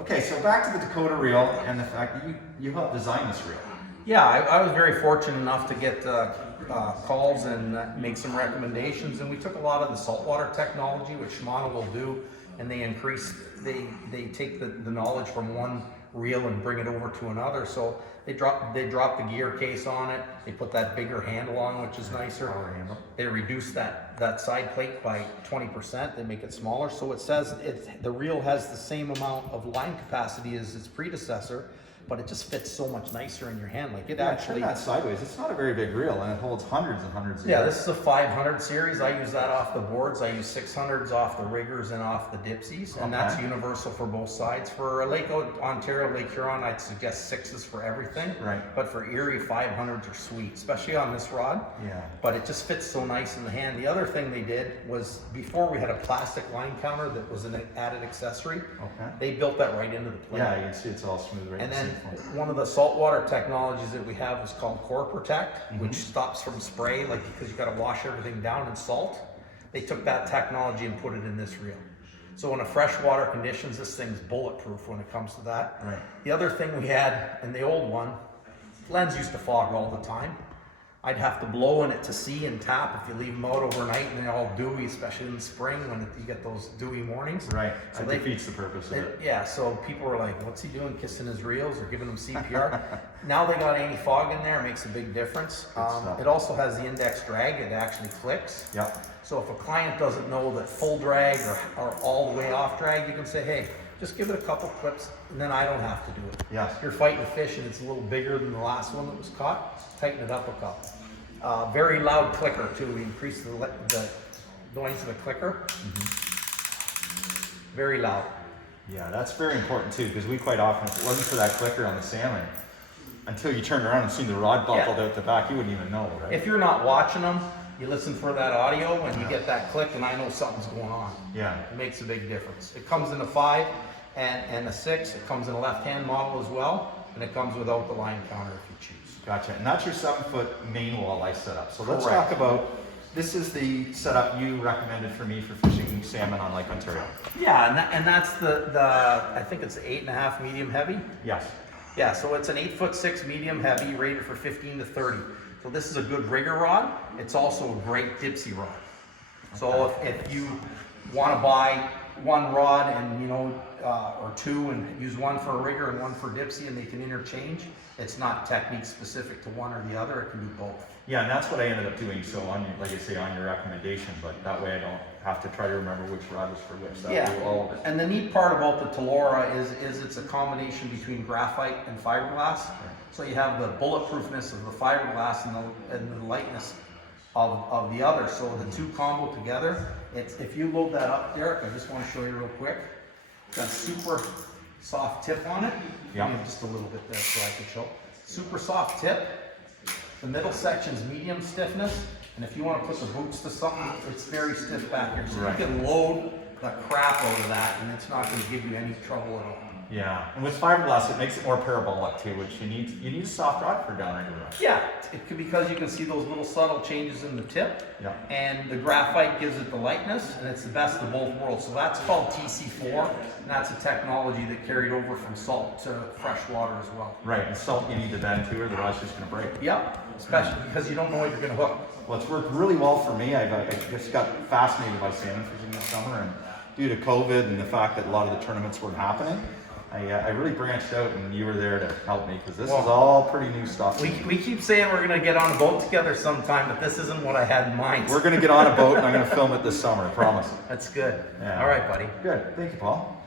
Okay, so back to the Tekota reel and the fact that you helped design this reel. Yeah, I was very fortunate enough to get calls and make some recommendations, and we took a lot of the saltwater technology, which Shimano will do, and they take the knowledge from one reel and bring it over to another. So they drop the gear case on it. They put that bigger handle on, which is nicer. They reduce that side plate by 20%. They make it smaller, so it says the reel has the same amount of line capacity as its predecessor, but it just fits so much nicer in your hand. Like it actually. Turn that sideways. It's not a very big reel, and it holds hundreds and hundreds of Yeah, yards. this is a 500 series. I use that off the boards. I use 600s off the riggers and off the dipsies, and that's universal for both sides. For Lake Ontario, Lake Huron, I'd suggest 6s for everything. Right. But for Erie, 500s are sweet, especially on this rod. Yeah. But it just fits so nice in the hand. The other thing they did was, before we had a plastic line counter that was an added accessory. Okay. They built that right into the plate. Yeah, you can see it's all smooth right. And then one of the saltwater technologies that we have is called Core Protect, which stops from spray, like because you got to wash everything down in salt. They took that technology and put it in this reel. So in a freshwater conditions, this thing's bulletproof when it comes to that. Right. The other thing we had in the old one, lens used to fog all the time. I'd have to blow in it to see and tap if you leave them out overnight and they're all dewy, especially in the spring when you get those dewy mornings. Right, so that defeats the purpose of it. Yeah, so people were like, what's he doing, kissing his reels or giving them CPR? Now they got anti-fog in there, it makes a big difference. It also has the index drag, it actually clicks. Yep. So if a client doesn't know that full drag or all the way off drag, you can say, hey, just give it a couple clips and then I don't have to do it. Yes. If you're fighting a fish and it's a little bigger than the last one that was caught, tighten it up a couple. Very loud clicker too. We increase the noise of the clicker. Very loud. Yeah, that's very important too, because we quite often, if it wasn't for that clicker on the salmon, until you turned around and seen the rod buckled out the back, you wouldn't even know, right? If you're not watching them, you listen for that audio and you get that click and I know something's going on. Yeah. It makes a big difference. It comes in a 5 and a 6. It comes in a left-hand model as well, and it comes without the line counter if you choose. Gotcha. And that's your 7-foot main walleye setup. So let's Correct. talk about, this is the setup you recommended for me for fishing salmon on Lake Ontario. Yeah, and that's the I think it's 8.5 medium heavy. Yes. Yeah, so it's an 8'6" medium heavy, rated for 15 to 30. So this is a good rigger rod. It's also a great dipsy rod. So if you want to buy one rod and or two and use one for a rigger and one for dipsy and they can interchange, it's not technique specific to one or the other. It can do both. Yeah, and that's what I ended up doing. So on, like I say, on your recommendation, but that way I don't have to try to remember which rod is for which. That'll do all of it. And the neat part about the Talora is it's a combination between graphite and fiberglass. Right. So you have the bulletproofness of the fiberglass and the lightness of the other. So the two combo together, if you load that up, Derek, I just want to show you real quick. It's got a super soft tip on it. Yeah. Just a little bit there so I can show. Super soft tip. The middle section's medium stiffness, and if you want to put the boots to something, it's very stiff back here. So you can load the crap out of that, and it's not going to give you any trouble at all. Yeah, and with fiberglass, it makes it more parabolic too, which you need a soft rod for downriver rush. Yeah, it could, because you can see those little subtle changes in the tip. Yeah. And the graphite gives it the lightness, and it's the best of both worlds. So that's called TC4, and that's a technology that carried over from salt to freshwater as well. Right, and salt you need to bend too, or the rod's just going to break. Yep, especially because you don't know what you're going to hook. Well, it's worked really well for me. I just got fascinated by salmon fishing this summer, and due to COVID and the fact that a lot of the tournaments weren't happening, I really branched out, and you were there to help me, because this is all pretty new stuff. We keep saying we're going to get on a boat together sometime, but this isn't what I had in mind. We're going to get on a boat, and I'm going to film it this summer, I promise. That's good. Yeah. All right, buddy. Good. Thank you, Paul.